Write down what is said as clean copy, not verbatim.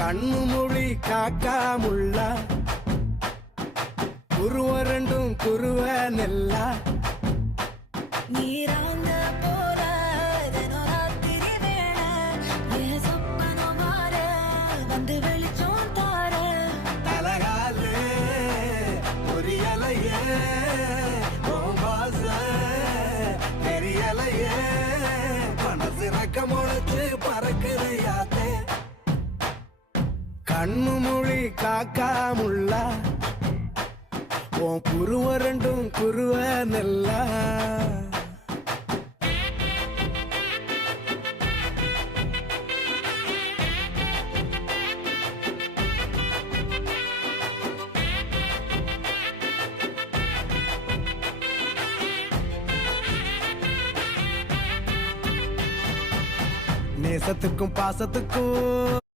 கண்ணு மொழி காக்காமுள்ள குருவ ரெண்டும் குருவ நெல்லா நீராங்க போல தினராத்திரி வேளை என் சொப்பனம் மாற வந்து வெளிச்சம் தார தலகாலே பொரியலையே ஓம்பாச தெரியலையே மனசு ரக்க முளைச்சு பறக்குறையாத்தே கண்ணு மொழி காக்காமுள்ள உன் குருவ ரெண்டும் குருவ நெல்லா நேசத்துக்கும் பாசத்துக்கும்